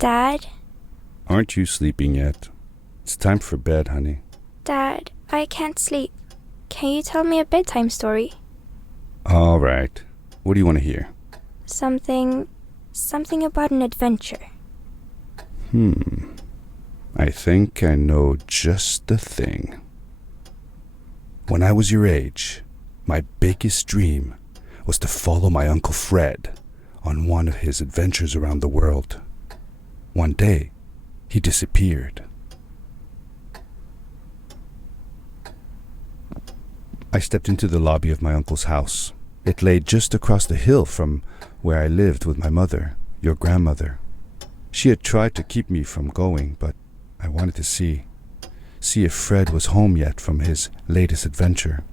Dad? Aren't you sleeping yet? It's time for bed, honey. Dad, I can't sleep. Can you tell me a bedtime story? All right. What do you want to hear? Something about an adventure. I think I know just the thing. When I was your age, my biggest dream was to follow my Uncle Fred on one of his adventures around the world. One day, he disappeared. I stepped into the lobby of my uncle's house. It lay just across the hill from where I lived with my mother, your grandmother. She had tried to keep me from going, but I wanted to see if Fred was home yet from his latest adventure.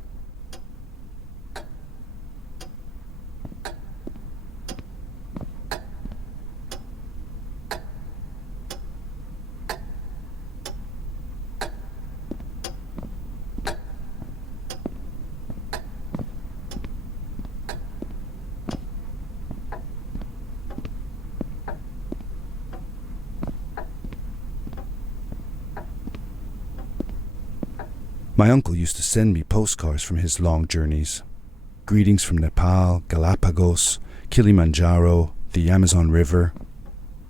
My uncle used to send me postcards from his long journeys. Greetings from Nepal, Galapagos, Kilimanjaro, the Amazon River.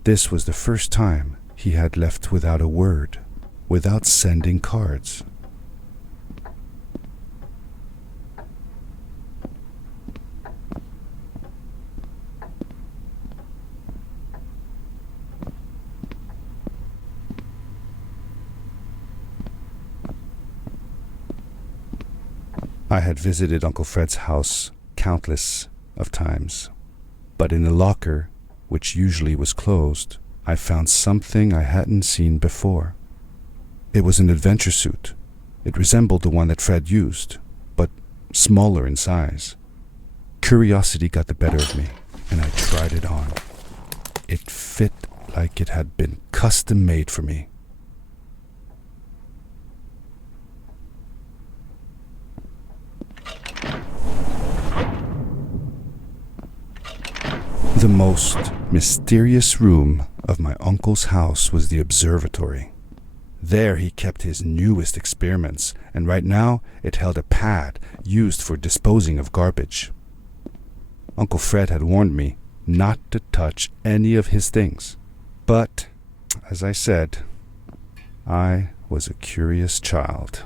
This was the first time he had left without a word, without sending cards. I had visited Uncle Fred's house countless of times, but in the locker, which usually was closed, I found something I hadn't seen before. It was an adventure suit. It resembled the one that Fred used, but smaller in size. Curiosity got the better of me, and I tried it on. It fit like it had been custom made for me. The most mysterious room of my uncle's house was the observatory. There he kept his newest experiments, and right now it held a pad used for disposing of garbage. Uncle Fred had warned me not to touch any of his things. But, as I said, I was a curious child.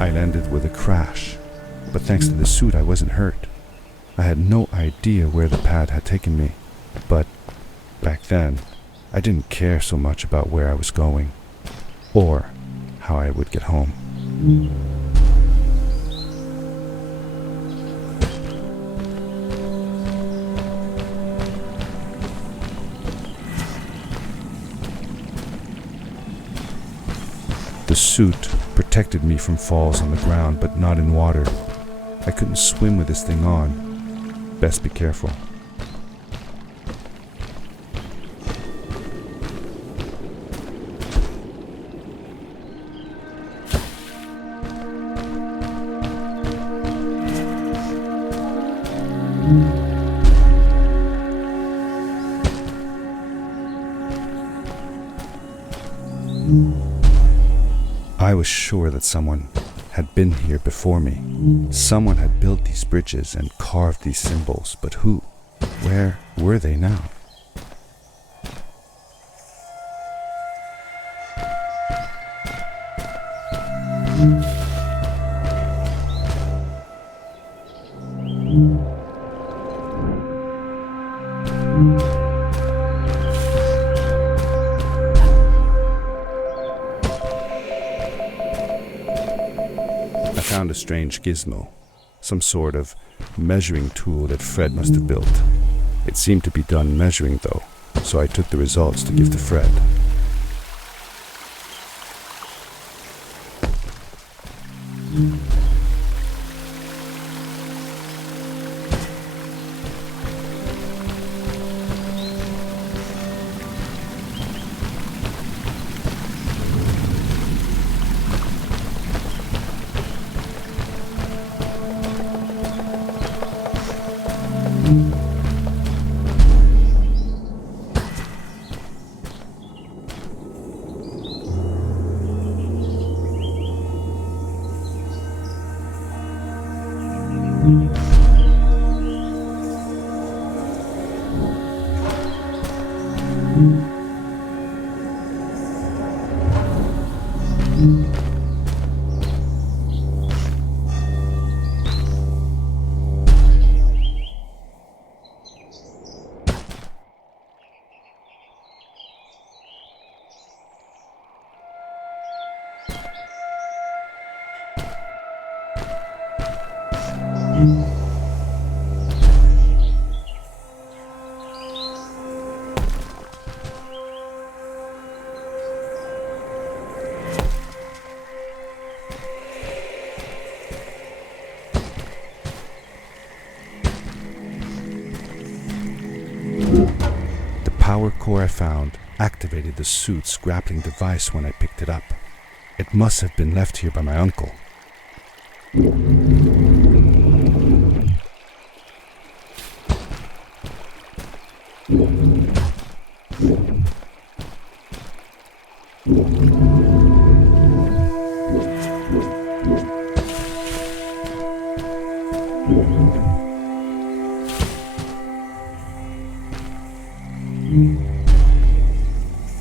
I landed with a crash, but thanks to the suit I wasn't hurt. I had no idea where the pad had taken me, but back then I didn't care so much about where I was going, or how I would get home. The suit protected me from falls on the ground, but not in water. I couldn't swim with this thing on. Best be careful. I was sure that someone had been here before me. Someone had built these bridges and carved these symbols, but who? Where were they now? I found a strange gizmo, some sort of measuring tool that Fred must have built. It seemed to be done measuring though, so I took the results to give to Fred. The power core I found activated the suit's grappling device when I picked it up. It must have been left here by my uncle.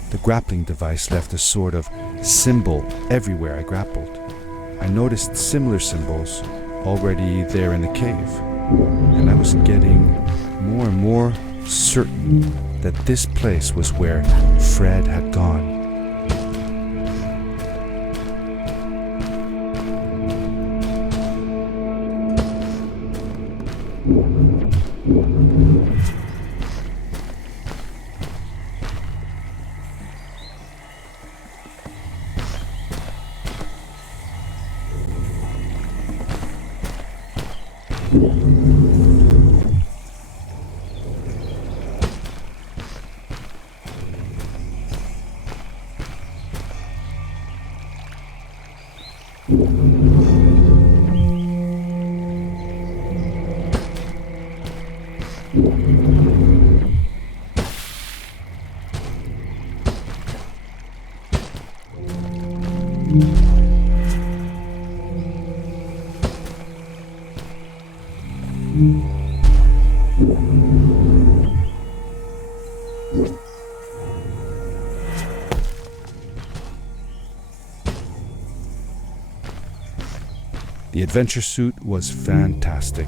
The grappling device left a sort of symbol everywhere I grappled. I noticed similar symbols already there in the cave, and I was getting more and more certain that this place was where Fred had gone. The adventure suit was fantastic.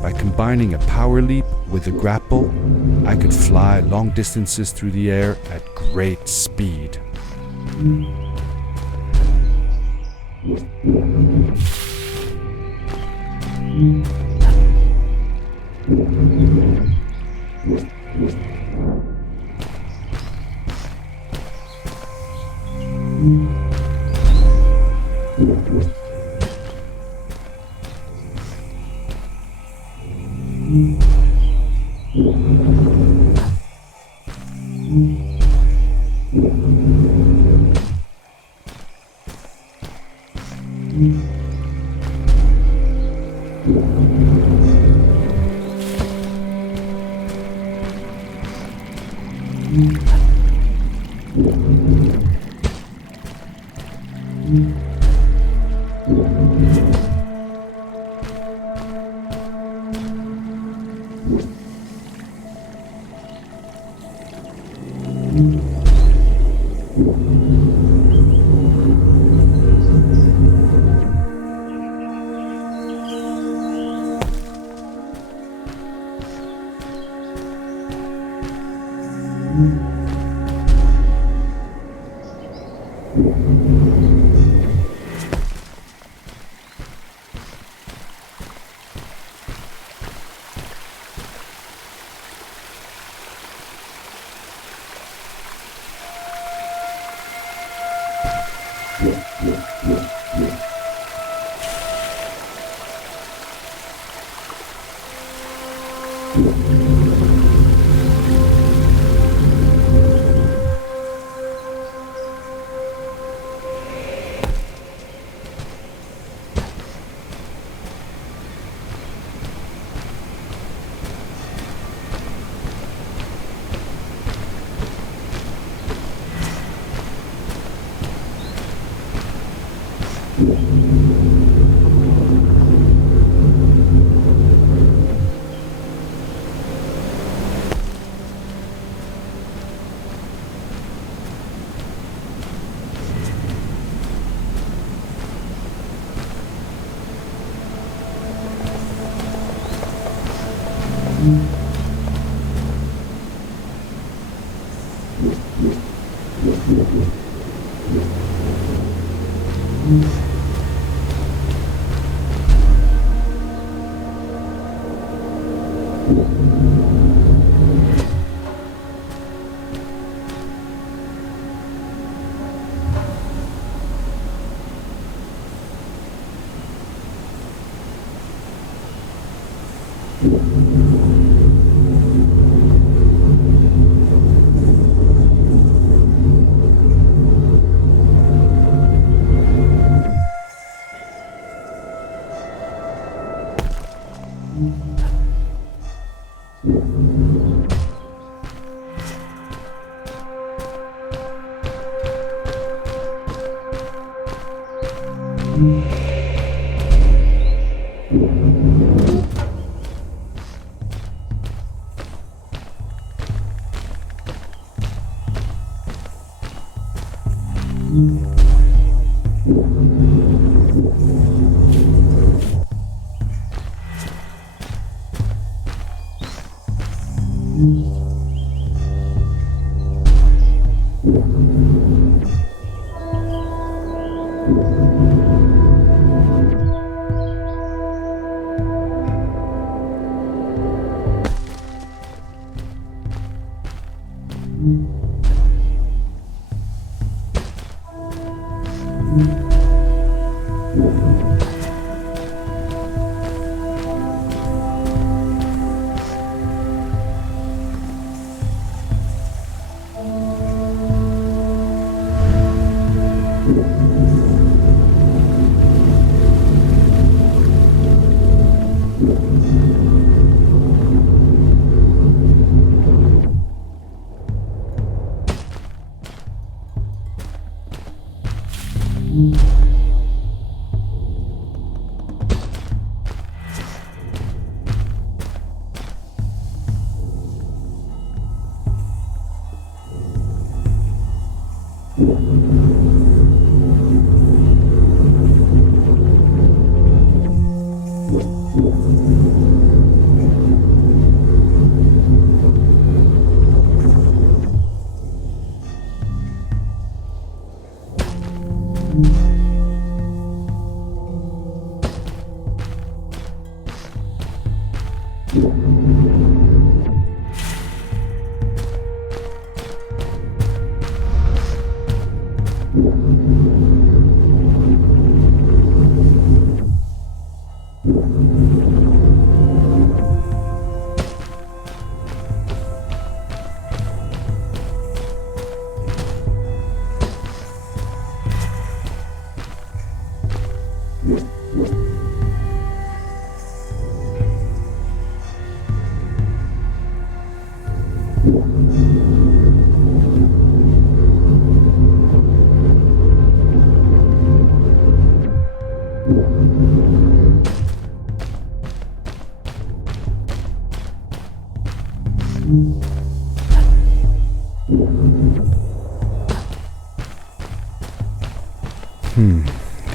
By combining a power leap with a grapple, I could fly long distances through the air at great speed.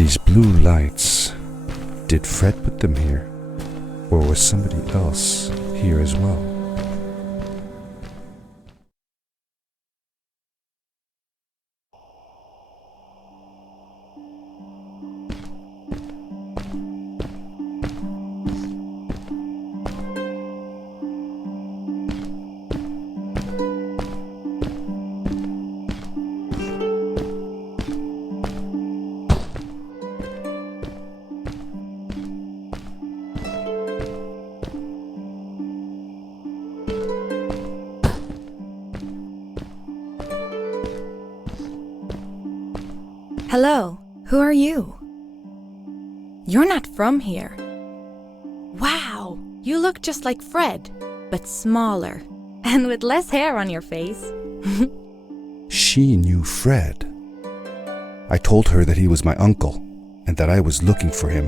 These blue lights. Did Fred put them here? Or was somebody else here as well? Hello, who are you? You're not from here. Wow, you look just like Fred, but smaller, and with less hair on your face. She knew Fred. I told her that he was my uncle and that I was looking for him.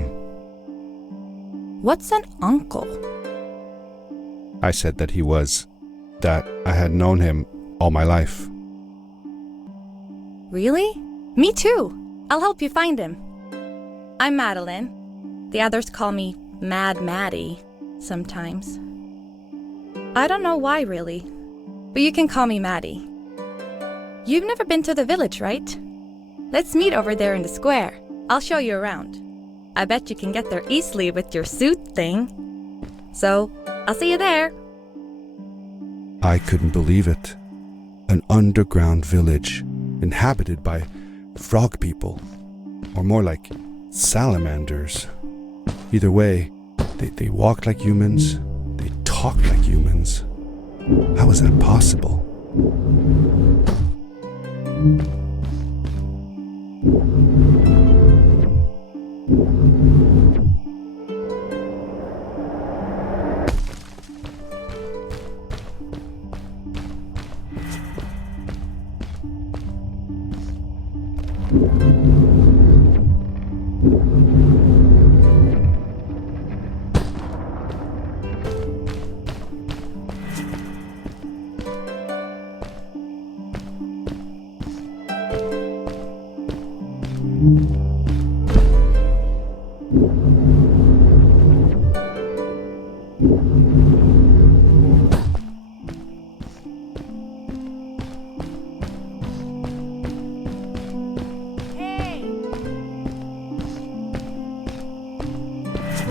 What's an uncle? I said that that I had known him all my life. Really? Me too. I'll help you find him. I'm Madeline. The others call me Mad Maddie sometimes. I don't know why really, but you can call me Maddie. You've never been to the village, right? Let's meet over there in the square. I'll show you around. I bet you can get there easily with your suit thing. So, I'll see you there. I couldn't believe it. An underground village inhabited by frog people, or more like salamanders. Either way, they walked like humans, they talked like humans. How was that possible?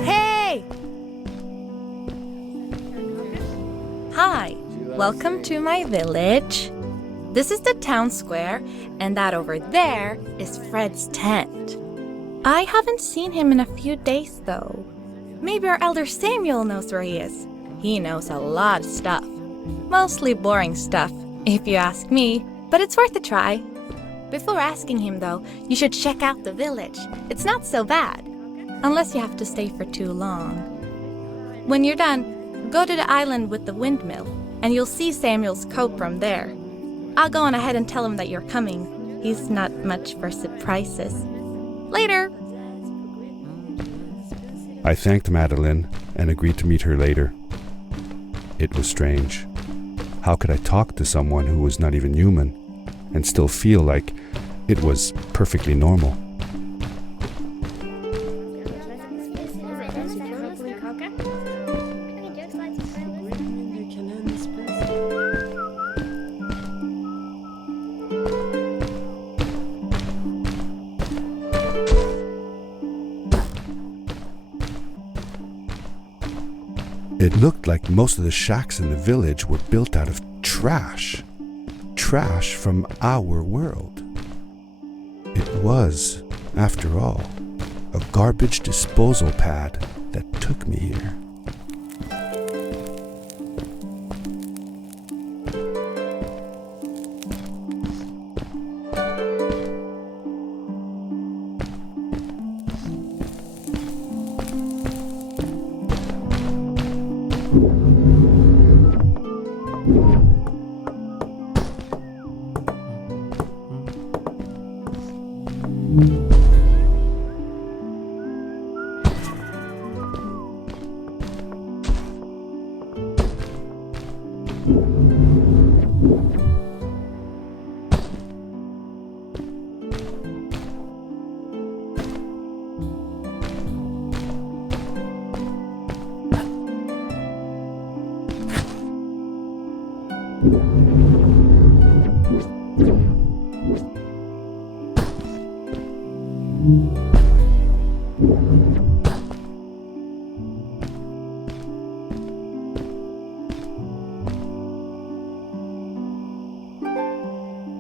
Hey! Hi, welcome to my village. This is the town square, and that over there is Fred's tent. I haven't seen him in a few days though. Maybe our elder Samuel knows where he is. He knows a lot of stuff. Mostly boring stuff, if you ask me, but it's worth a try. Before asking him though, you should check out the village. It's not so bad, unless you have to stay for too long. When you're done, go to the island with the windmill, and you'll see Samuel's coat from there. I'll go on ahead and tell him that you're coming. He's not much for surprises. Later! I thanked Madeline and agreed to meet her later. It was strange. How could I talk to someone who was not even human and still feel like it was perfectly normal? It looked like most of the shacks in the village were built out of trash. Trash from our world. It was, after all, a garbage disposal pad that took me here.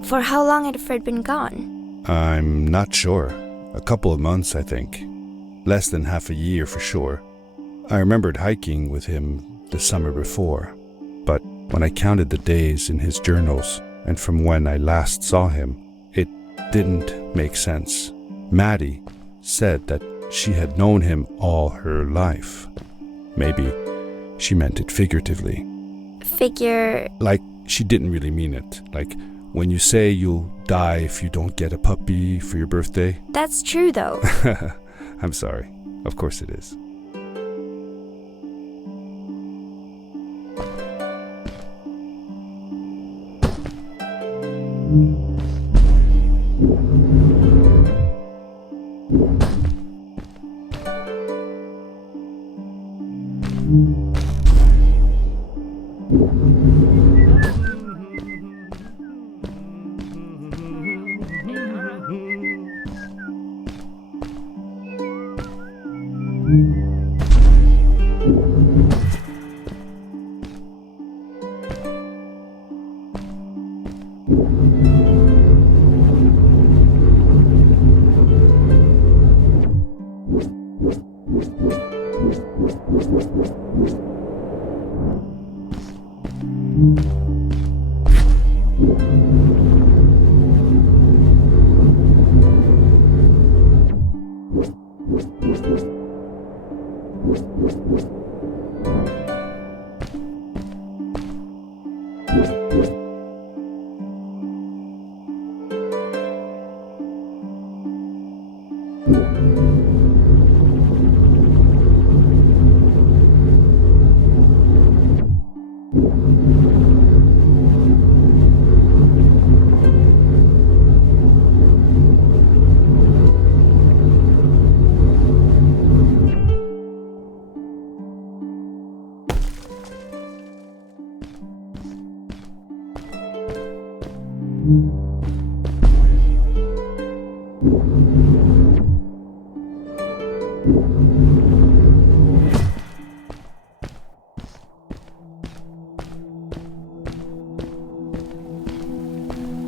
For how long had Fred been gone? I'm not sure. A couple of months, I think. Less than half a year for sure. I remembered hiking with him the summer before, but when I counted the days in his journals and from when I last saw him, it didn't make sense. Maddie said that she had known him all her life. Maybe she meant it figuratively. Figure... Like, she didn't really mean it. Like, when you say you'll die if you don't get a puppy for your birthday. That's true, though. I'm sorry. Of course it is.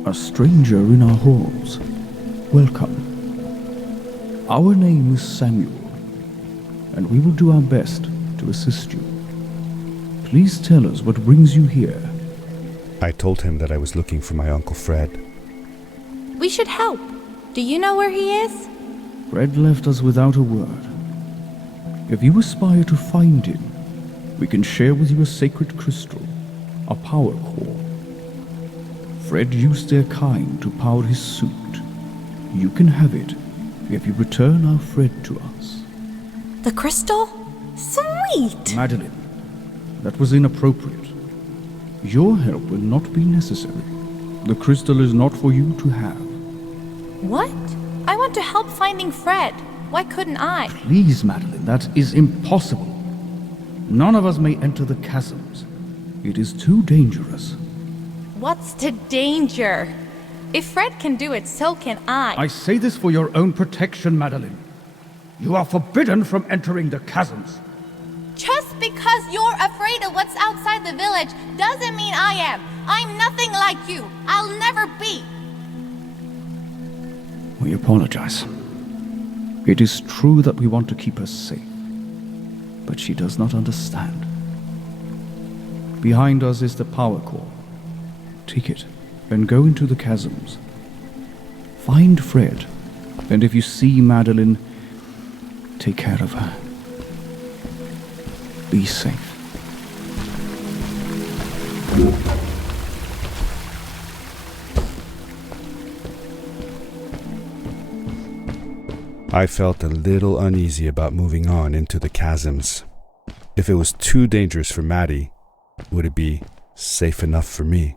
A stranger in our halls. Welcome. Our name is Samuel, and we will do our best to assist you. Please tell us what brings you here. I told him that I was looking for my Uncle Fred. We should help. Do you know where he is? Fred left us without a word. If you aspire to find him, we can share with you a sacred crystal, a power core. Fred used their kind to power his suit. You can have it if you return our Fred to us. The crystal? Sweet! Madeline, that was inappropriate. Your help will not be necessary. The crystal is not for you to have. What? I want to help finding Fred. Why couldn't I? Please, Madeline, that is impossible. None of us may enter the chasms. It is too dangerous. What's the danger? If Fred can do it, so can I. I say this for your own protection, Madeline. You are forbidden from entering the chasms. Just because you're afraid of what's outside the village doesn't mean I am. I'm nothing like you. I'll never be. We apologize. It is true that we want to keep her safe, but she does not understand. Behind us is the power core. Take it and go into the chasms. Find Fred, and if you see Madeline, take care of her. Be safe. I felt a little uneasy about moving on into the chasms. If it was too dangerous for Maddie, would it be safe enough for me?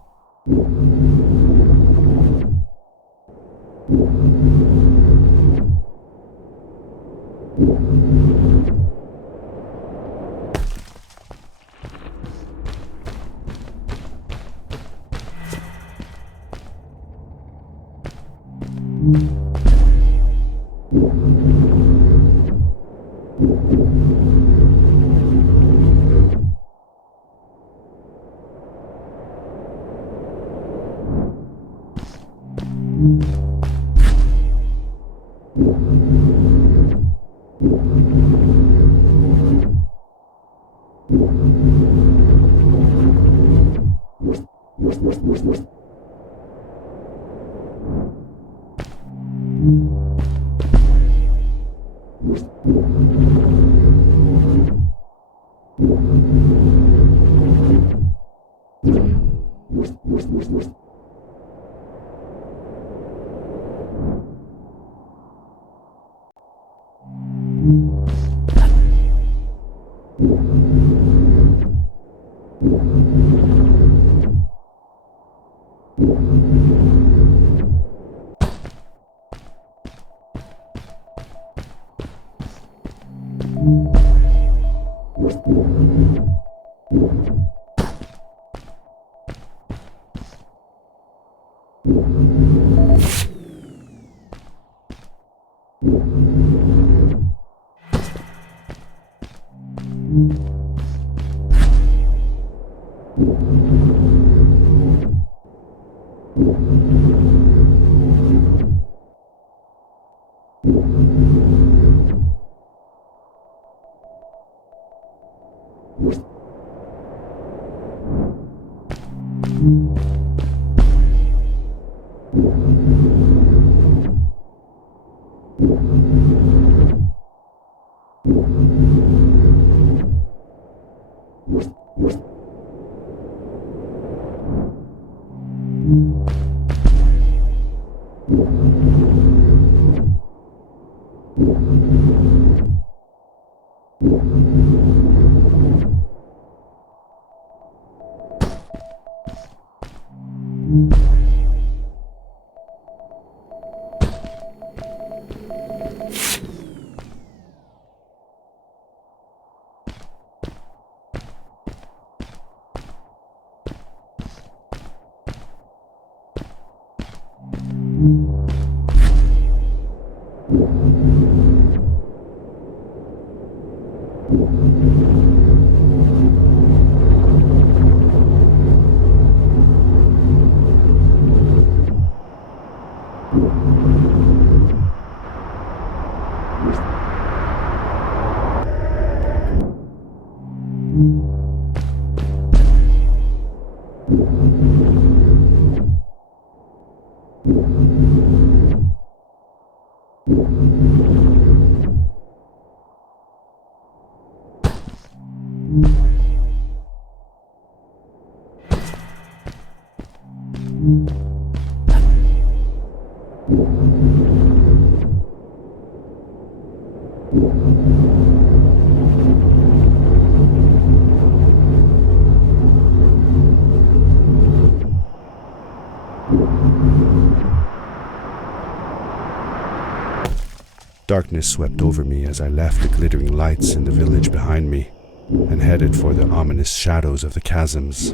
Darkness swept over me as I left the glittering lights in the village behind me and headed for the ominous shadows of the chasms.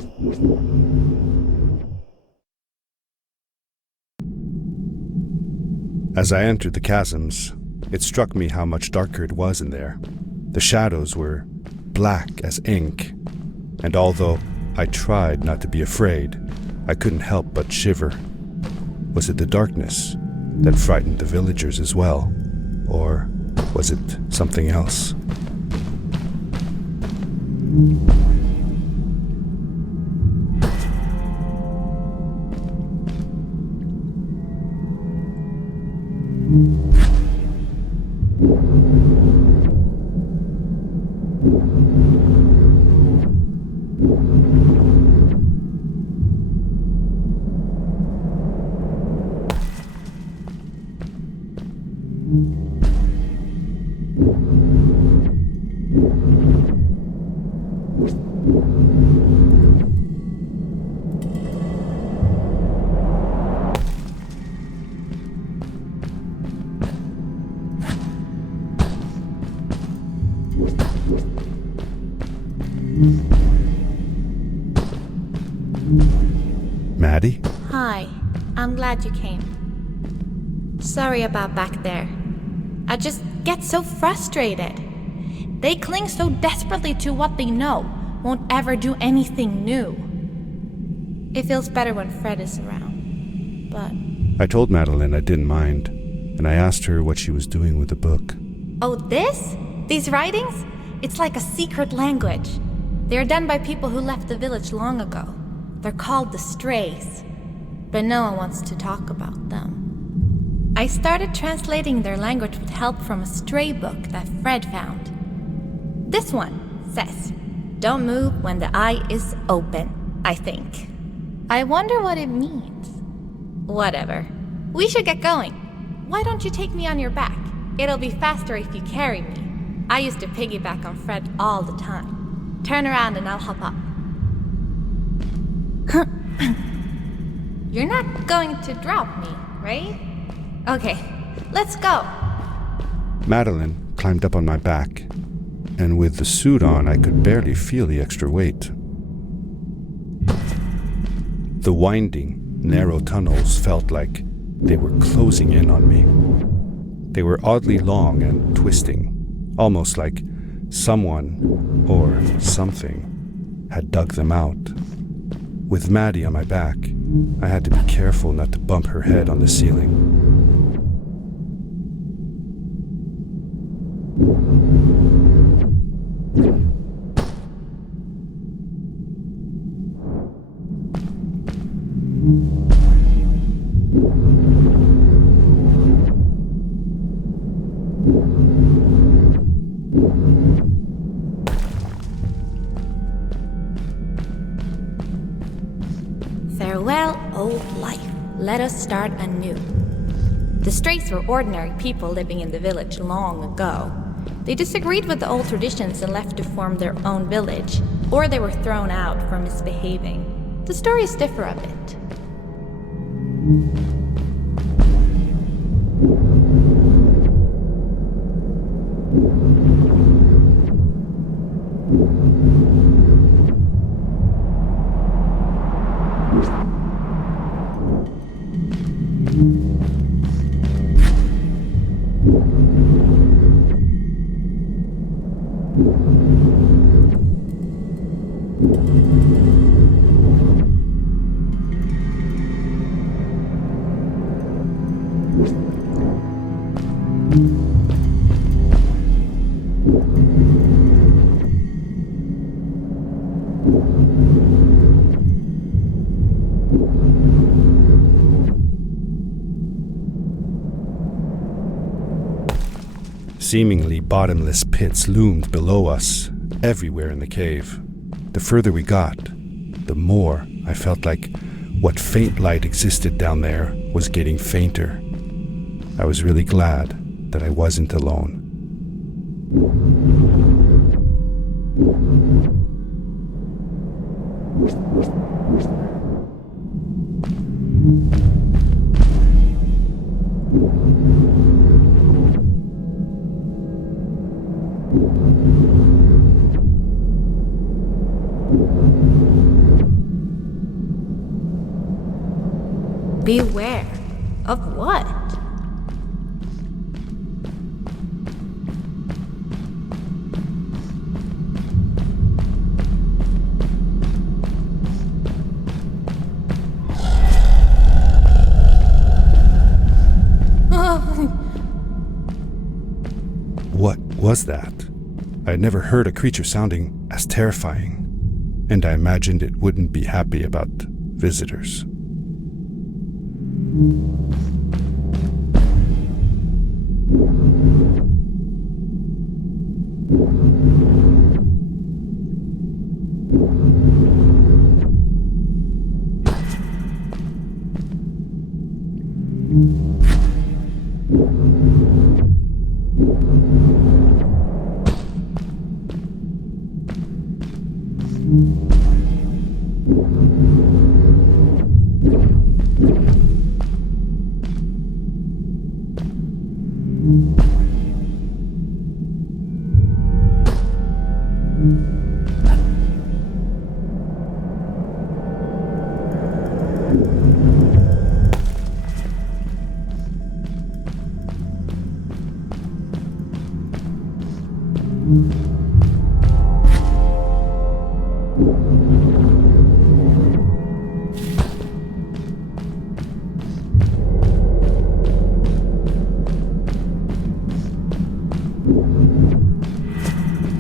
As I entered the chasms, it struck me how much darker it was in there. The shadows were black as ink, and although I tried not to be afraid, I couldn't help but shiver. Was it the darkness that frightened the villagers as well? Or was it something else? Maddie? Hi, I'm glad you came. Sorry about back there. I just get so frustrated. They cling so desperately to what they know, won't ever do anything new. It feels better when Fred is around, but... I told Madeline I didn't mind, and I asked her what she was doing with the book. Oh, this? These writings? It's like a secret language. They are done by people who left the village long ago. They're called the Strays, but no one wants to talk about them. I started translating their language with help from a stray book that Fred found. This one says, "Don't move when the eye is open," I think. I wonder what it means. Whatever. We should get going. Why don't you take me on your back? It'll be faster if you carry me. I used to piggyback on Fred all the time. Turn around and I'll hop up. You're not going to drop me, right? Okay, let's go. Madeline climbed up on my back, and with the suit on, I could barely feel the extra weight. The winding, narrow tunnels felt like they were closing in on me. They were oddly long and twisting, almost like someone or something had dug them out. With Maddie on my back, I had to be careful not to bump her head on the ceiling. Farewell, old life. Let us start anew. The Strays were ordinary people living in the village long ago. They disagreed with the old traditions and left to form their own village, or they were thrown out for misbehaving. The stories differ a bit. Seemingly bottomless pits loomed below us, everywhere in the cave. The further we got, the more I felt like what faint light existed down there was getting fainter. I was really glad that I wasn't alone. Beware of what? What was that? I had never heard a creature sounding as terrifying, and I imagined it wouldn't be happy about visitors.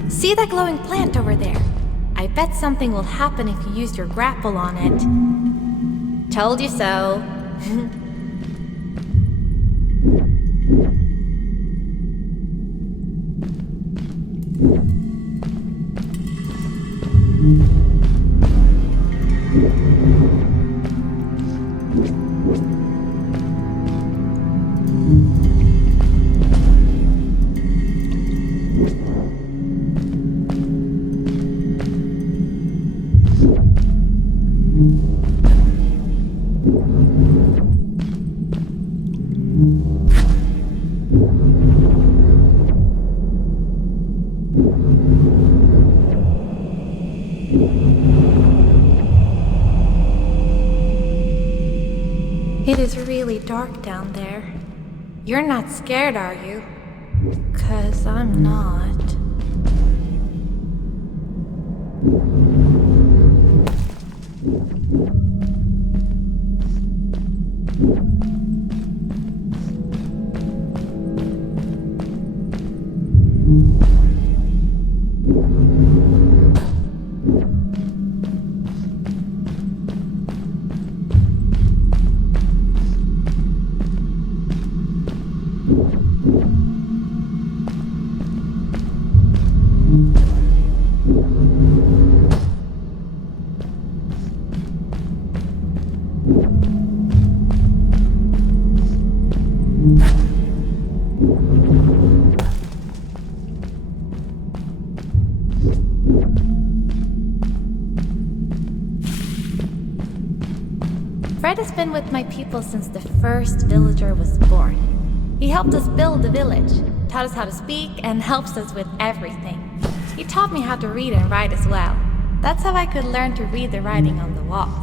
See that glowing plant over there? I bet something will happen if you use your grapple on it. Told you so. It is really dark down there. You're not scared, are you? 'Cause I'm not. Fred has been with my people since the first villager was born. He helped us build the village, taught us how to speak, and helps us with everything. He taught me how to read and write as well. That's how I could learn to read the writing on the walls.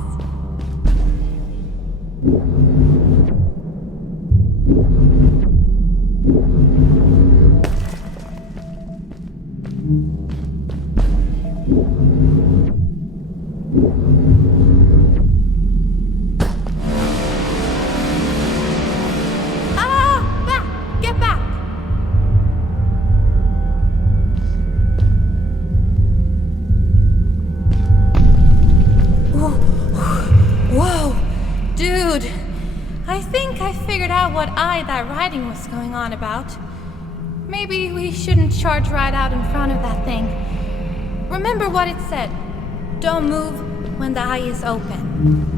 Dude, I think I figured out what that writing was going on about. Maybe we shouldn't charge right out in front of that thing. Remember what it said. Don't move when the eye is open.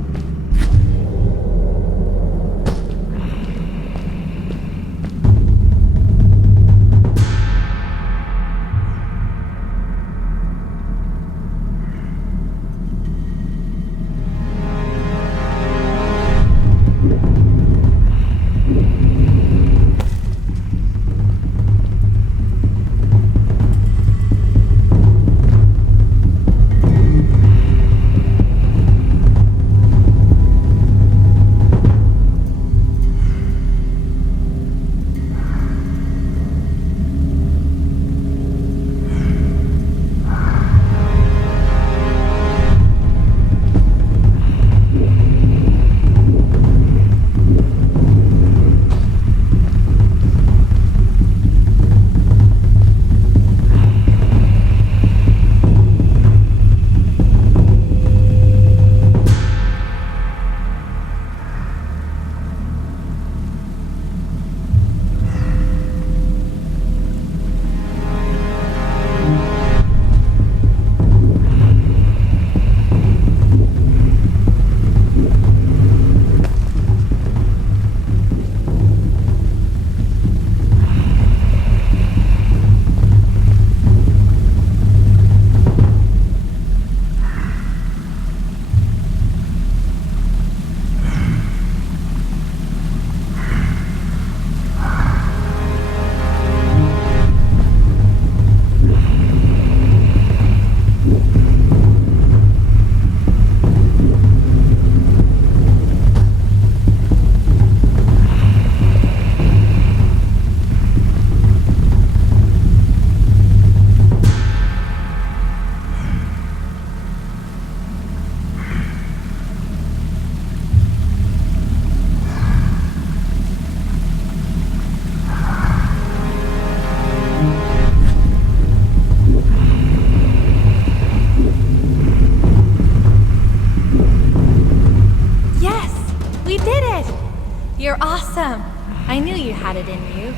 You're awesome. I knew you had it in you.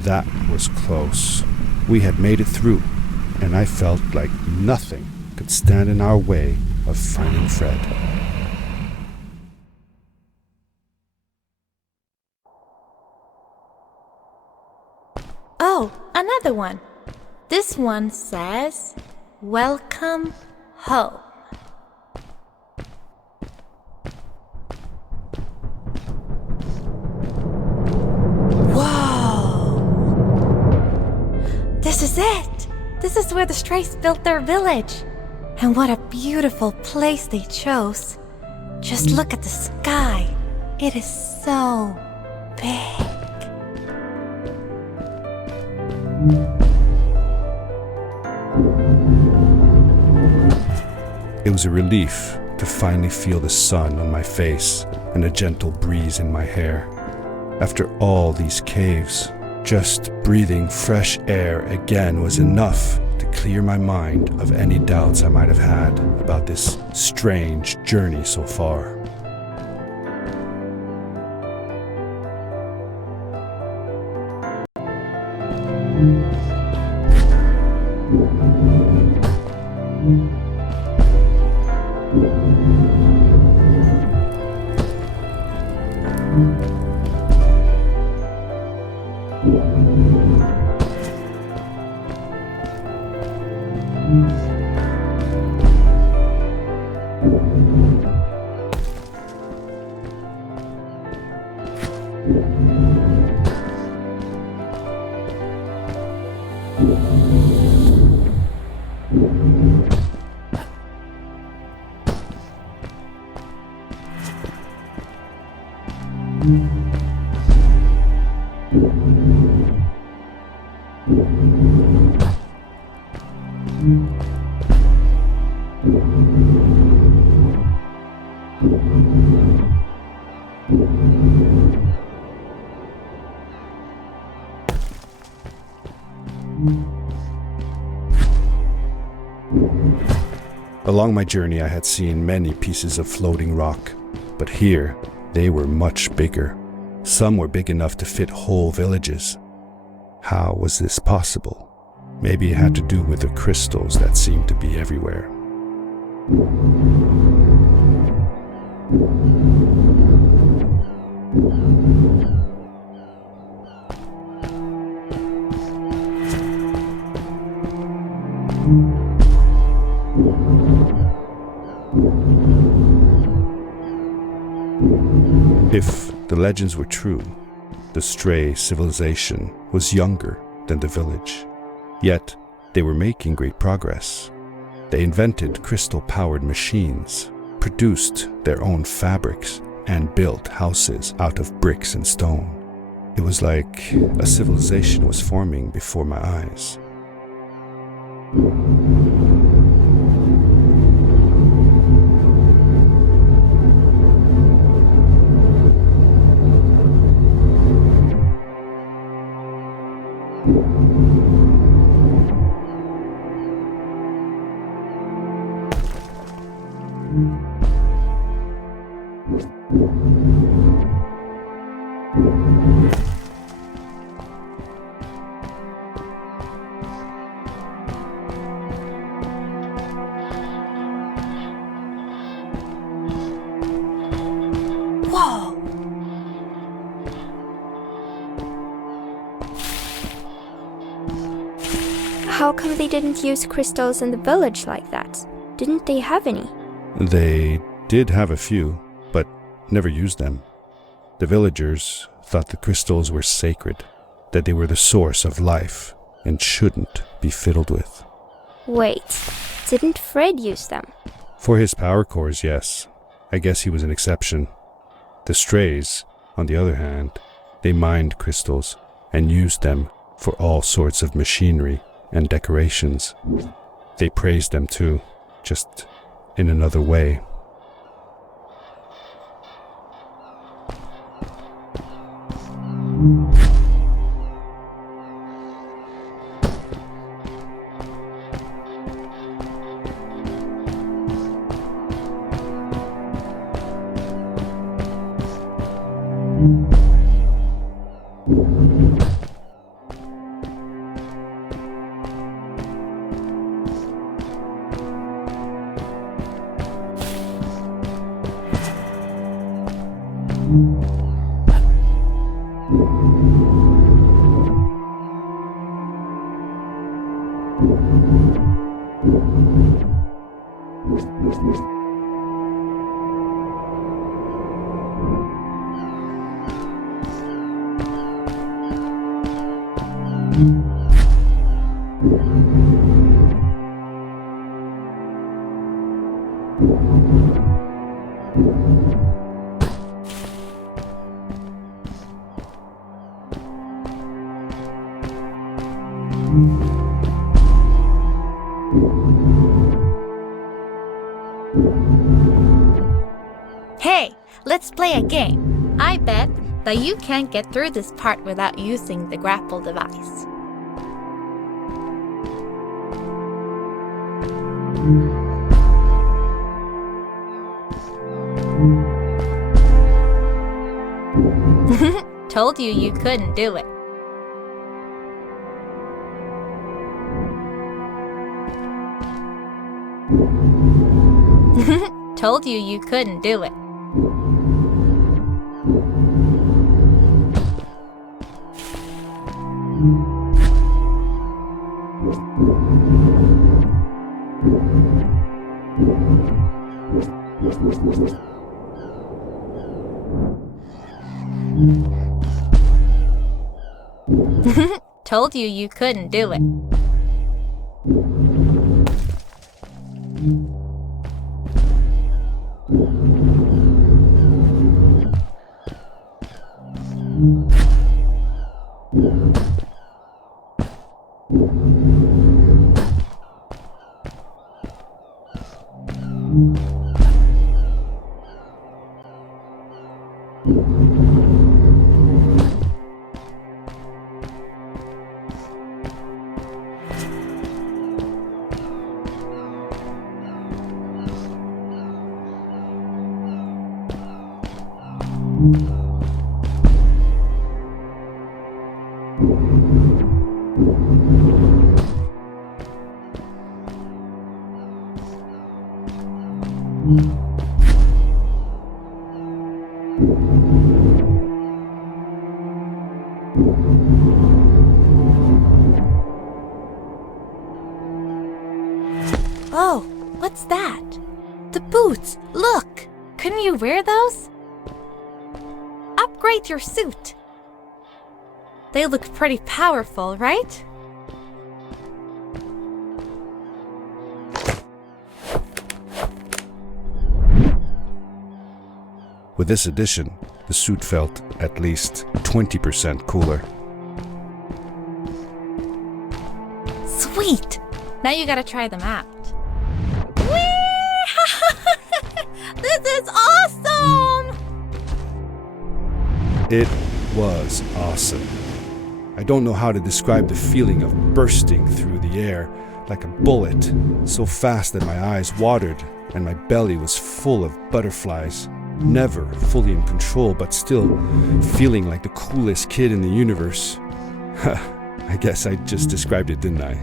That was close. We had made it through, and I felt like nothing could stand in our way of finding Fred. Oh, another one. This one says, "Welcome home." Whoa! This is it! This is where the strays built their village. And what a beautiful place they chose. Just look at the sky. It is so big. It was a relief to finally feel the sun on my face and a gentle breeze in my hair. After all these caves, just breathing fresh air again was enough to clear my mind of any doubts I might have had about this strange journey so far. Along my journey, I had seen many pieces of floating rock, but here they were much bigger. Some were big enough to fit whole villages. How was this possible? Maybe it had to do with the crystals that seemed to be everywhere. If the legends were true, the stray civilization was younger than the village. Yet, they were making great progress. They invented crystal-powered machines, produced their own fabrics, and built houses out of bricks and stone. It was like a civilization was forming before my eyes. Whoa! How come they didn't use crystals in the village like that? Didn't they have any? They did have a few, but never used them. The villagers thought the crystals were sacred, that they were the source of life and shouldn't be fiddled with. Wait, didn't Fred use them? For his power cores, yes. I guess he was an exception. The strays, on the other hand, they mined crystals and used them for all sorts of machinery and decorations. They praised them too, just in another way. Hey, let's play a game. I bet that you can't get through this part without using the grapple device. Told you you couldn't do it. Told you you couldn't do it. Told you you couldn't do it. Oh, what's that? The boots! Look! Couldn't you wear those? Upgrade your suit! They look pretty powerful, right? With this addition, the suit felt at least 20% cooler. Sweet! Now you gotta try them out. This is awesome! It was awesome. I don't know how to describe the feeling of bursting through the air like a bullet, so fast that my eyes watered and my belly was full of butterflies. Never fully in control, but still feeling like the coolest kid in the universe. I guess I just described it, didn't I?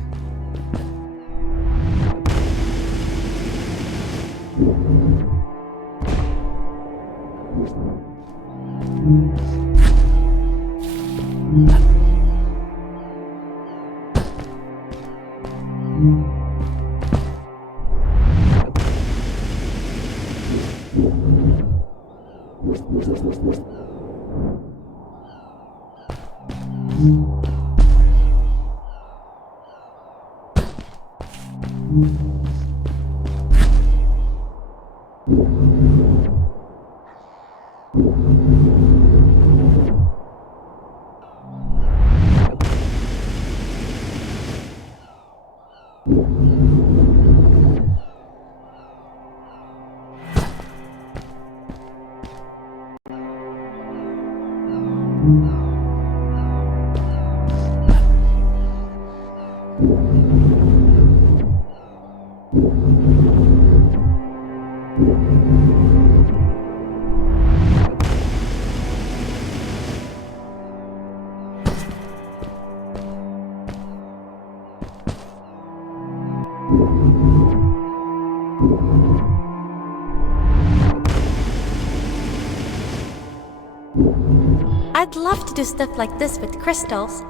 I'd love to do stuff like this with crystals.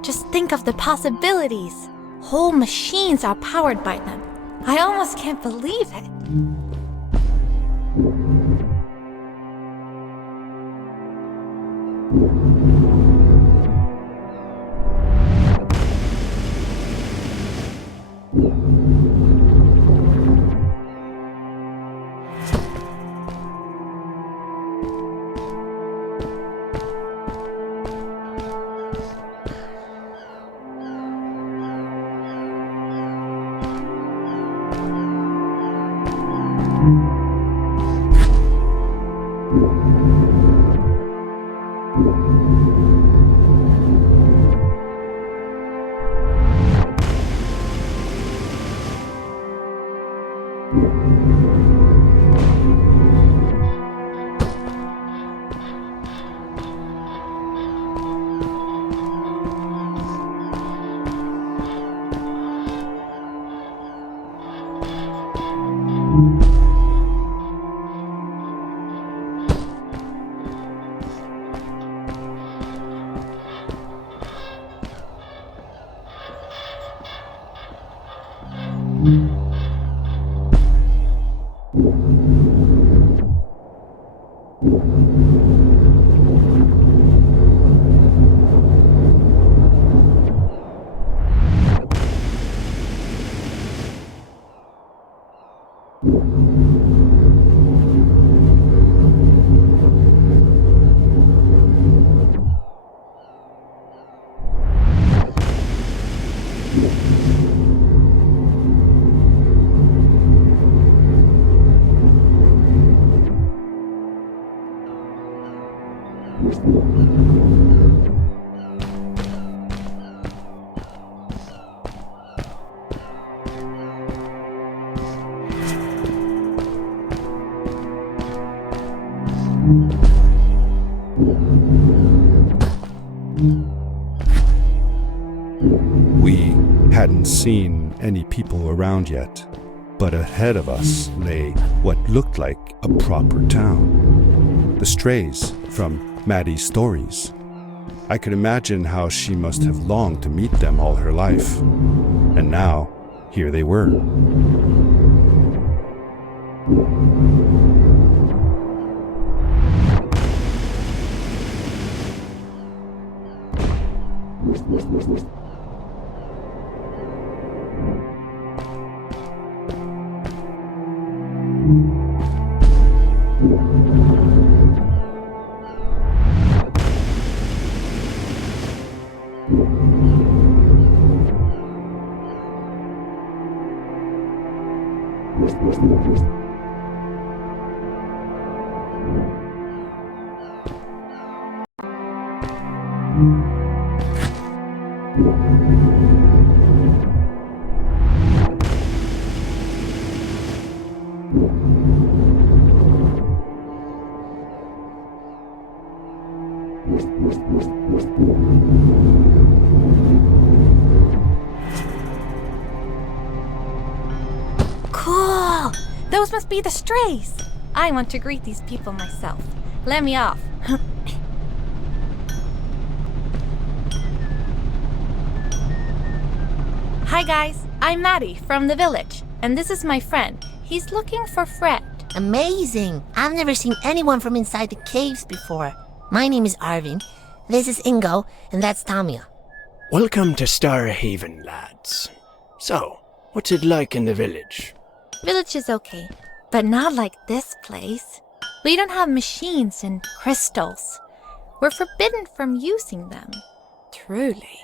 Just think of the possibilities. Whole machines are powered by them. I almost can't believe it. We hadn't seen any people around yet, but ahead of us lay what looked like a proper town. The strays from Maddie's stories. I could imagine how she must have longed to meet them all her life. And now, here they were. Cool! Those must be the strays. I want to greet these people myself. Let me off. Hi guys, I'm Maddie from the village, and this is my friend. He's looking for Fred. Amazing! I've never seen anyone from inside the caves before. My name is Arvin. This is Ingo, and that's Tamia. Welcome to Starhaven, lads. So, what's it like in the village? Village is okay, but not like this place. We don't have machines and crystals. We're forbidden from using them. Truly.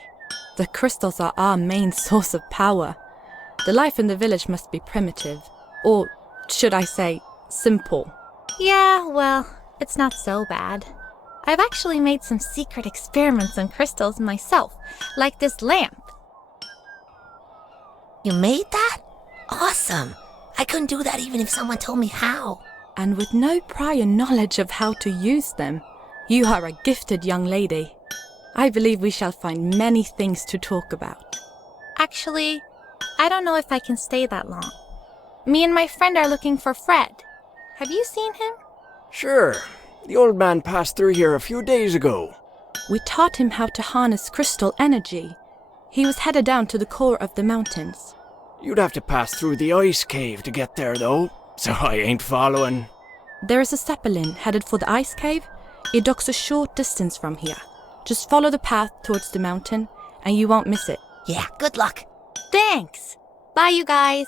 The crystals are our main source of power. The life in the village must be primitive, or should I say, simple. Yeah, well, it's not so bad. I've actually made some secret experiments on crystals myself, like this lamp. You made that? Awesome! I couldn't do that even if someone told me how. And with no prior knowledge of how to use them, you are a gifted young lady. I believe we shall find many things to talk about. Actually, I don't know if I can stay that long. Me and my friend are looking for Fred. Have you seen him? Sure. The old man passed through here a few days ago. We taught him how to harness crystal energy. He was headed down to the core of the mountains. You'd have to pass through the ice cave to get there, though, so I ain't following. There is a zeppelin headed for the ice cave. It docks a short distance from here. Just follow the path towards the mountain, and you won't miss it. Yeah, good luck. Thanks! Bye, you guys!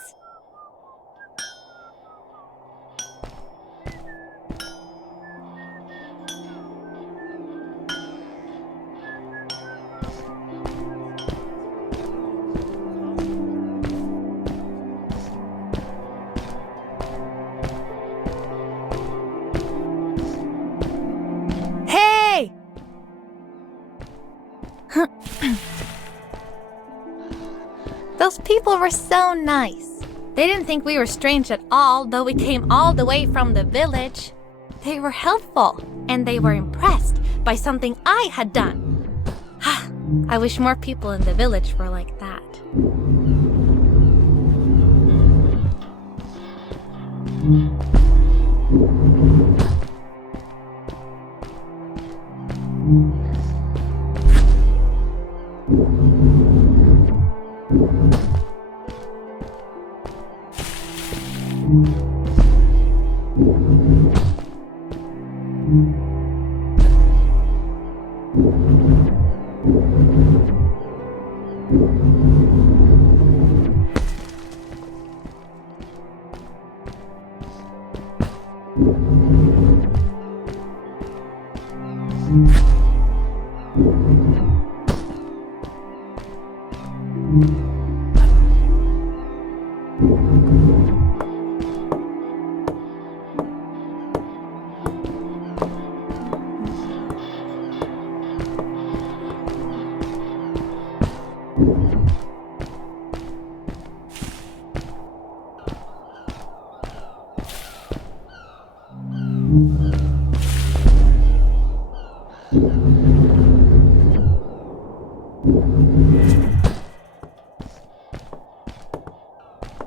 Hey! Those people were so nice. They didn't think we were strange at all, though we came all the way from the village. They were helpful, and they were impressed by something I had done. I wish more people in the village were like that.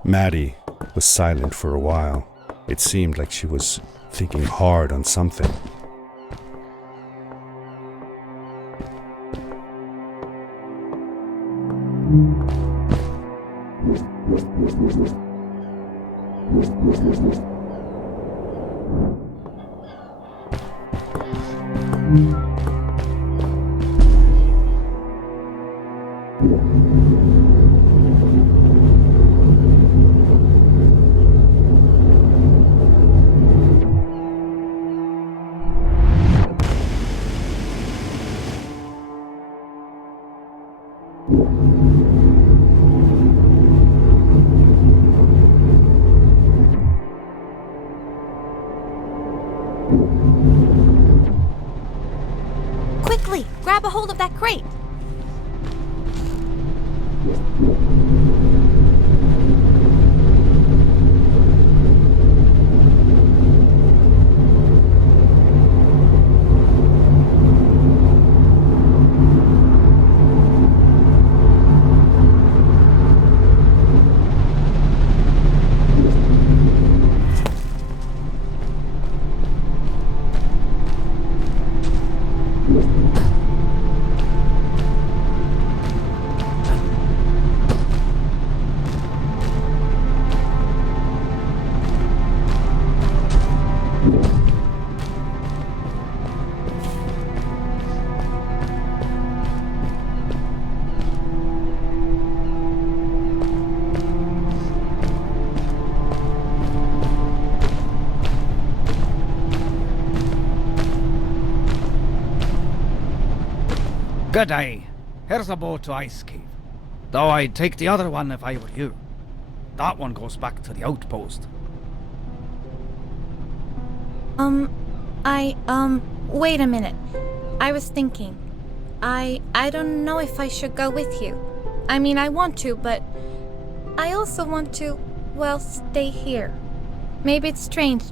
Maddie was silent for a while. It seemed like she was thinking hard on something. Quickly, grab a hold of that crate. Good day. Here's a boat to Ice Cave. Though I'd take the other one if I were you. That one goes back to the outpost. Wait a minute. I was thinking. I don't know if I should go with you. I mean, I want to, but I also want to, well, stay here. Maybe it's strange,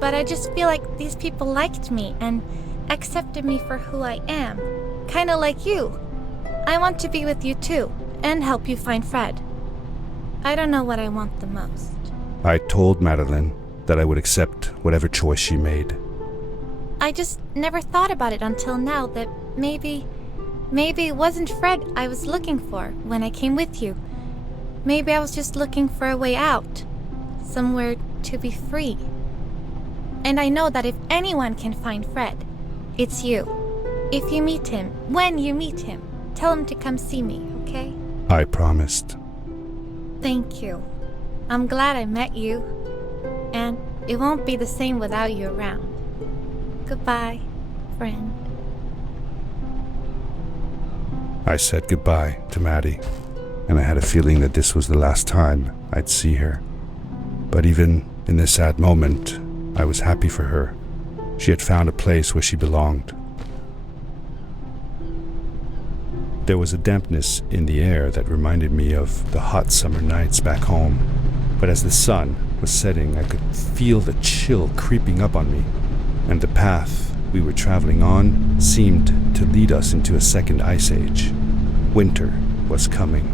but I just feel like these people liked me and accepted me for who I am. Kinda like you. I want to be with you too, and help you find Fred. I don't know what I want the most. I told Madeline that I would accept whatever choice she made. I just never thought about it until now that maybe Maybe it wasn't Fred I was looking for when I came with you. Maybe I was just looking for a way out. Somewhere to be free. And I know that if anyone can find Fred, it's you. If you meet him, when you meet him, tell him to come see me, okay? I promised. Thank you. I'm glad I met you. And it won't be the same without you around. Goodbye, friend. I said goodbye to Maddie, and I had a feeling that this was the last time I'd see her. But even in this sad moment, I was happy for her. She had found a place where she belonged. There was a dampness in the air that reminded me of the hot summer nights back home. But as the sun was setting, I could feel the chill creeping up on me, and the path we were traveling on seemed to lead us into a second ice age. Winter was coming.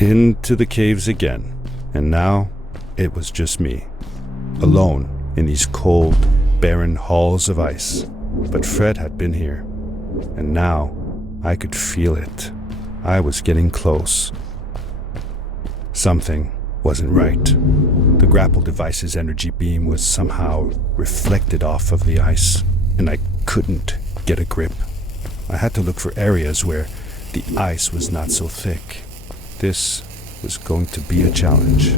Into the caves again, and now it was just me, alone in these cold, barren halls of ice. But Fred had been here, and now I could feel it. I was getting close. Something wasn't right. The grapple device's energy beam was somehow reflected off of the ice, and I couldn't get a grip. I had to look for areas where the ice was not so thick. This was going to be a challenge.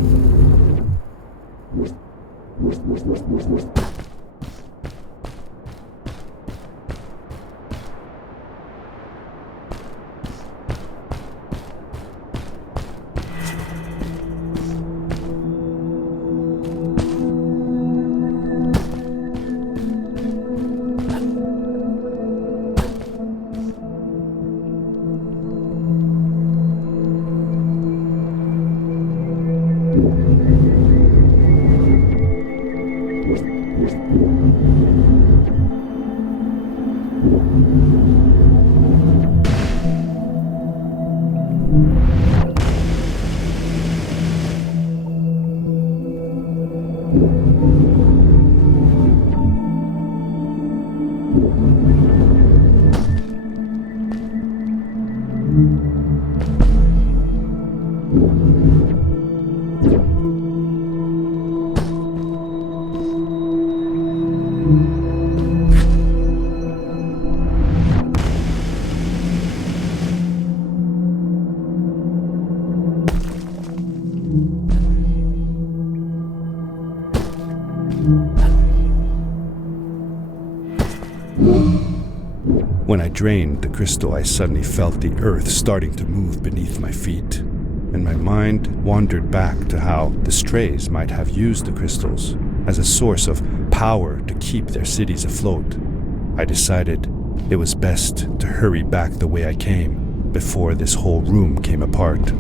When I drained the crystal, I suddenly felt the earth starting to move beneath my feet, and my mind wandered back to how the strays might have used the crystals as a source of power to keep their cities afloat. I decided it was best to hurry back the way I came before this whole room came apart.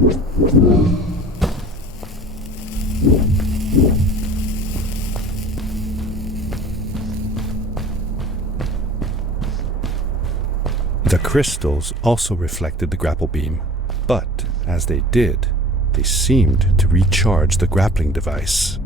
The crystals also reflected the grapple beam, but as they did, they seemed to recharge the grappling device.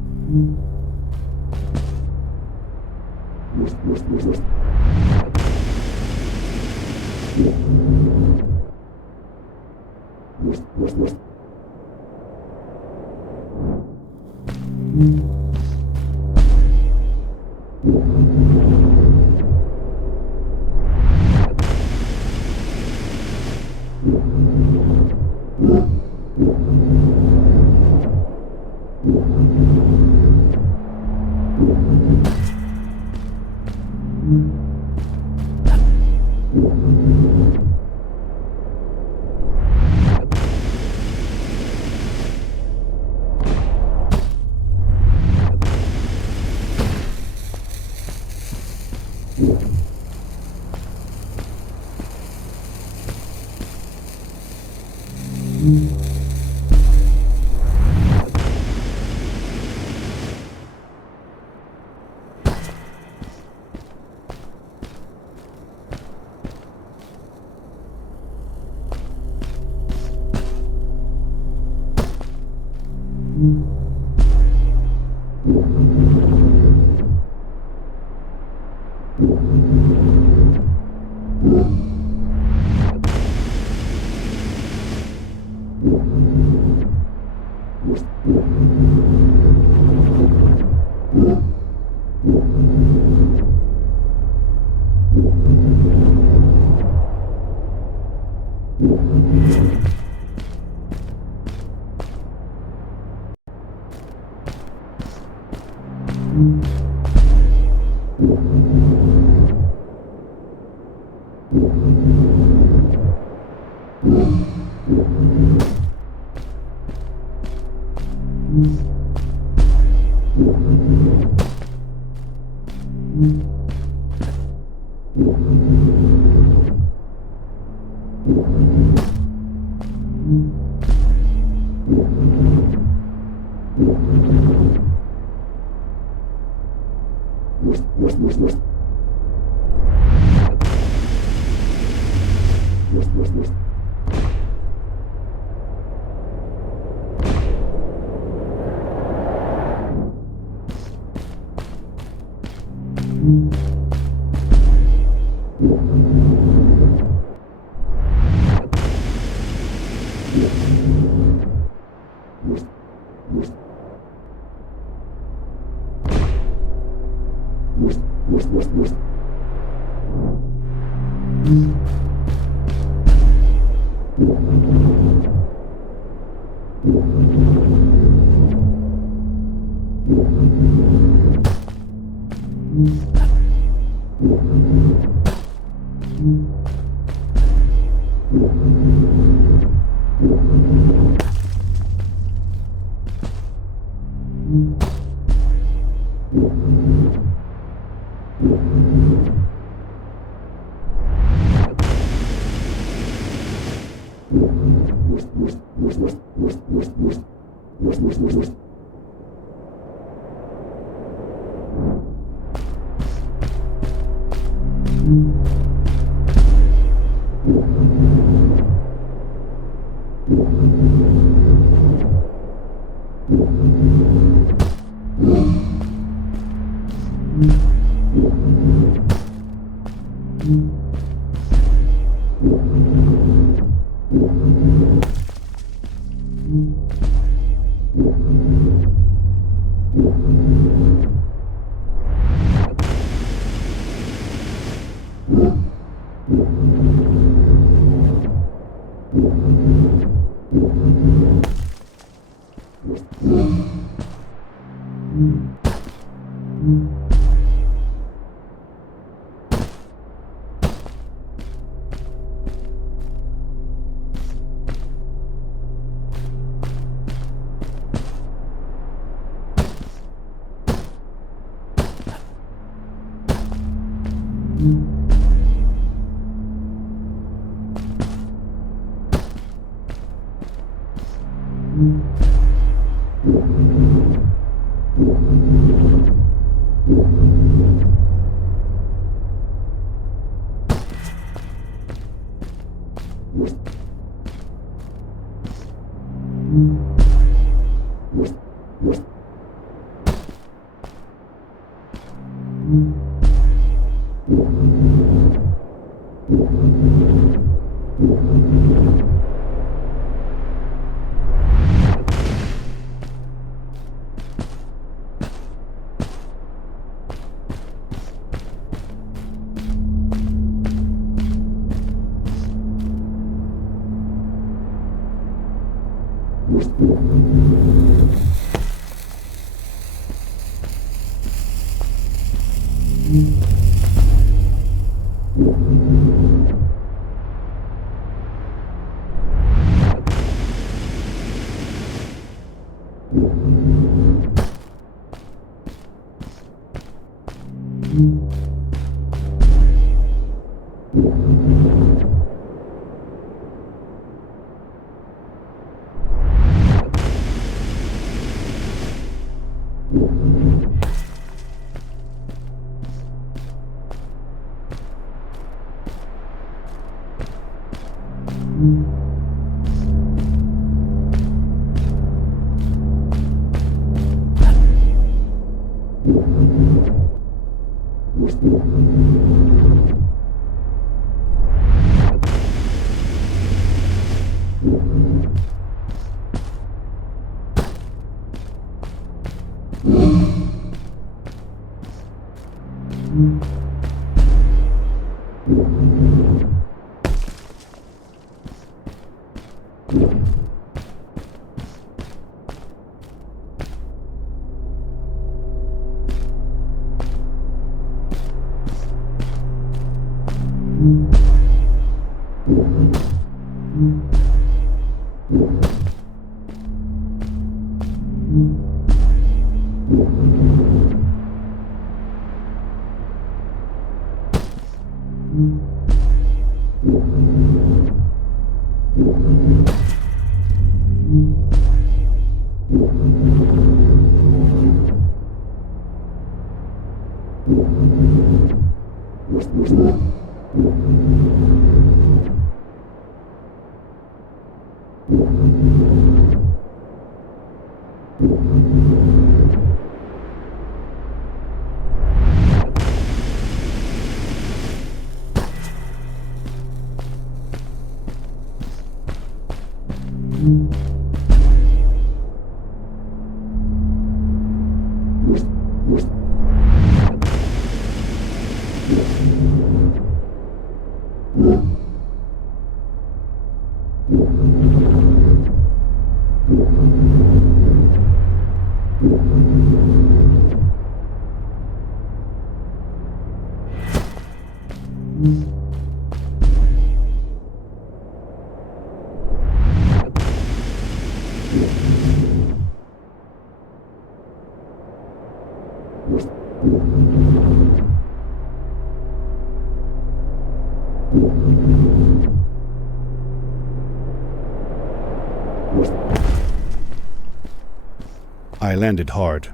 I landed hard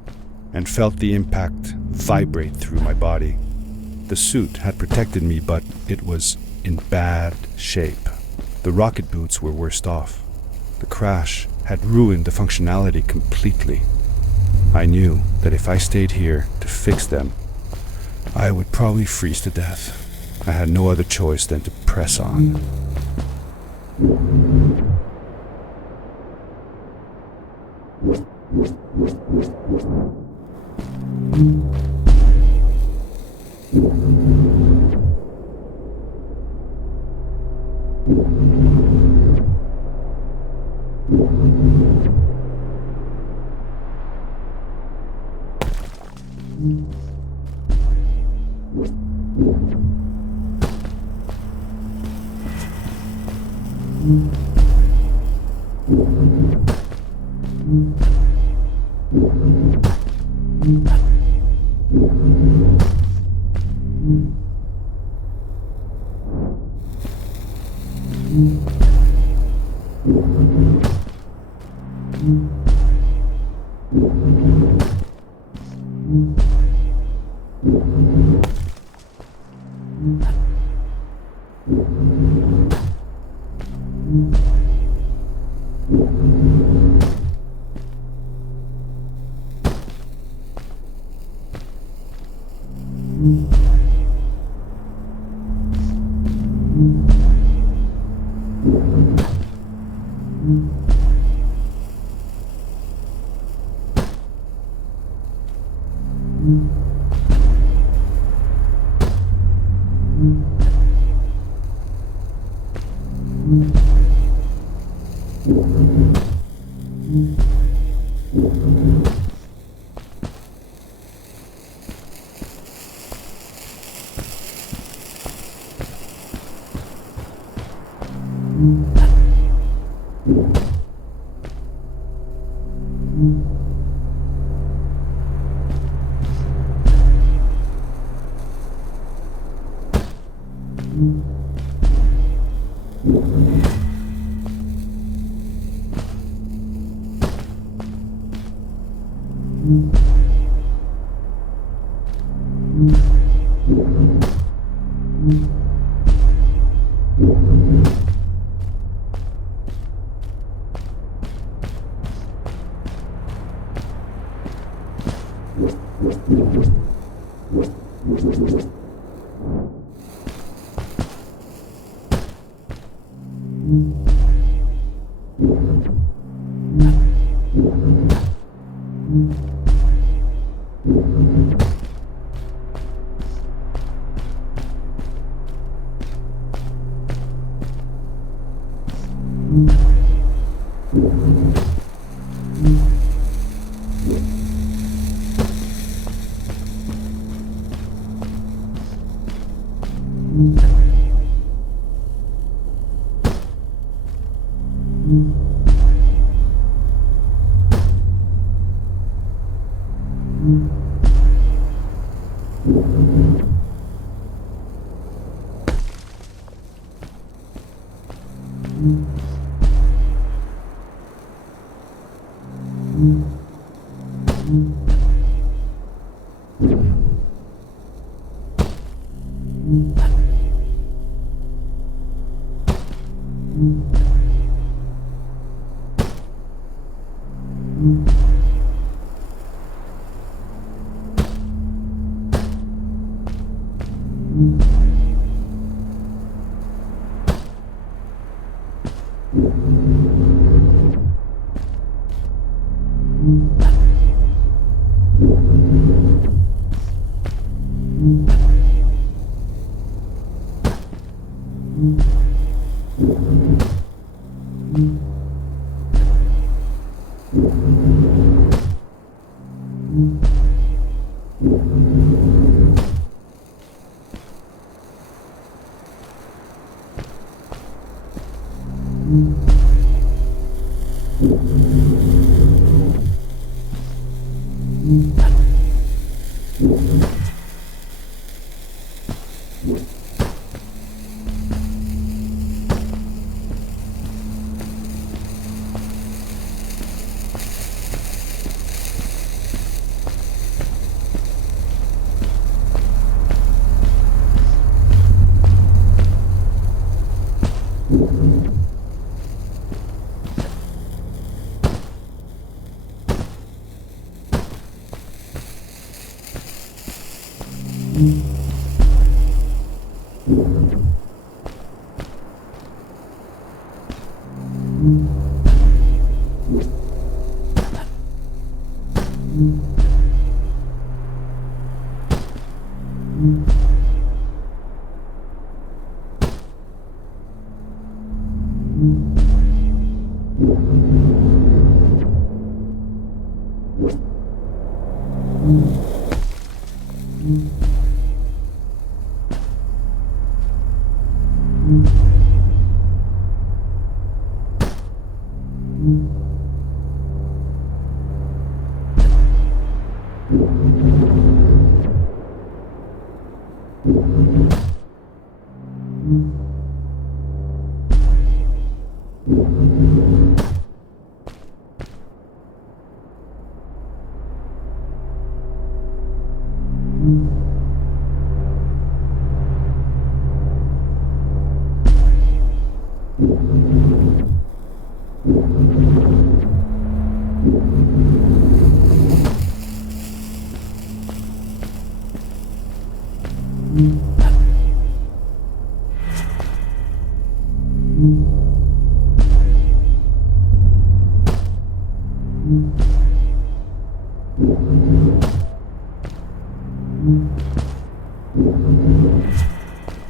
and felt the impact vibrate through my body. The suit had protected me, but it was in bad shape. The rocket boots were worst off. The crash had ruined the functionality completely. I knew that if I stayed here to fix them, I would probably freeze to death. I had no other choice than to press on.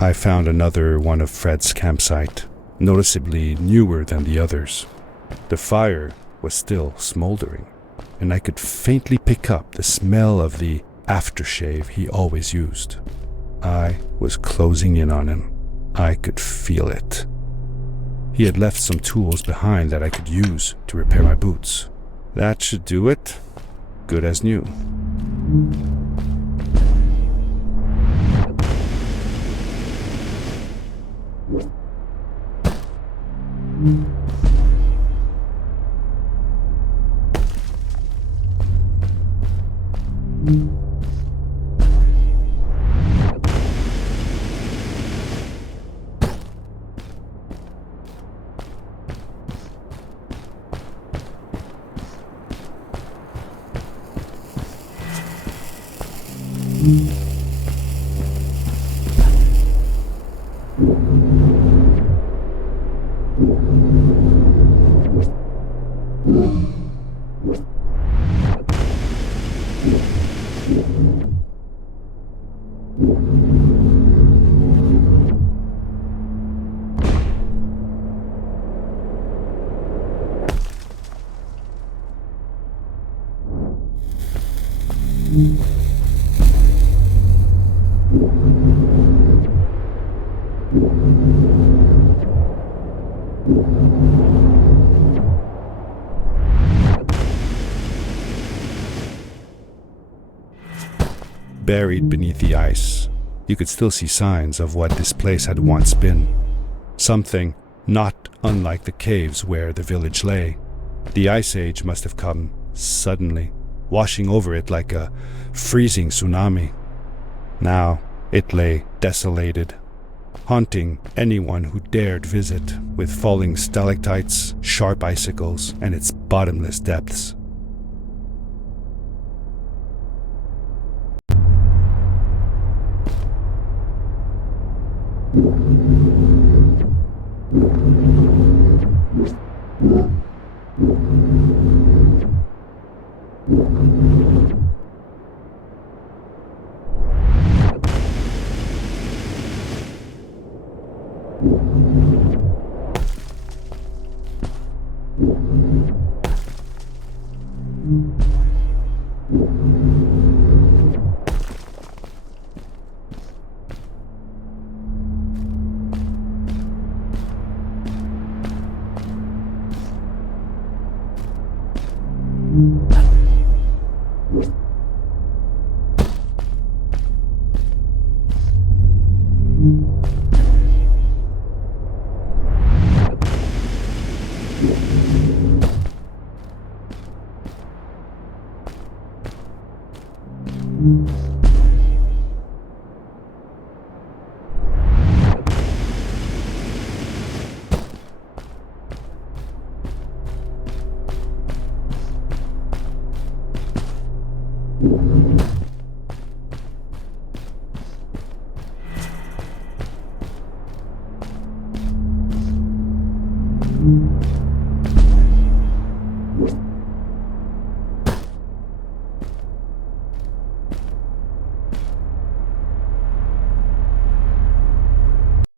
I found another one of Fred's campsite, noticeably newer than the others. The fire was still smoldering, and I could faintly pick up the smell of the aftershave he always used. I was closing in on him. I could feel it. He had left some tools behind that I could use to repair my boots. That should do it. Good as new. Buried beneath the ice, you could still see signs of what this place had once been. Something not unlike the caves where the village lay. The ice age must have come suddenly, washing over it like a freezing tsunami. Now it lay desolated, haunting anyone who dared visit, with falling stalactites, sharp icicles, and its bottomless depths.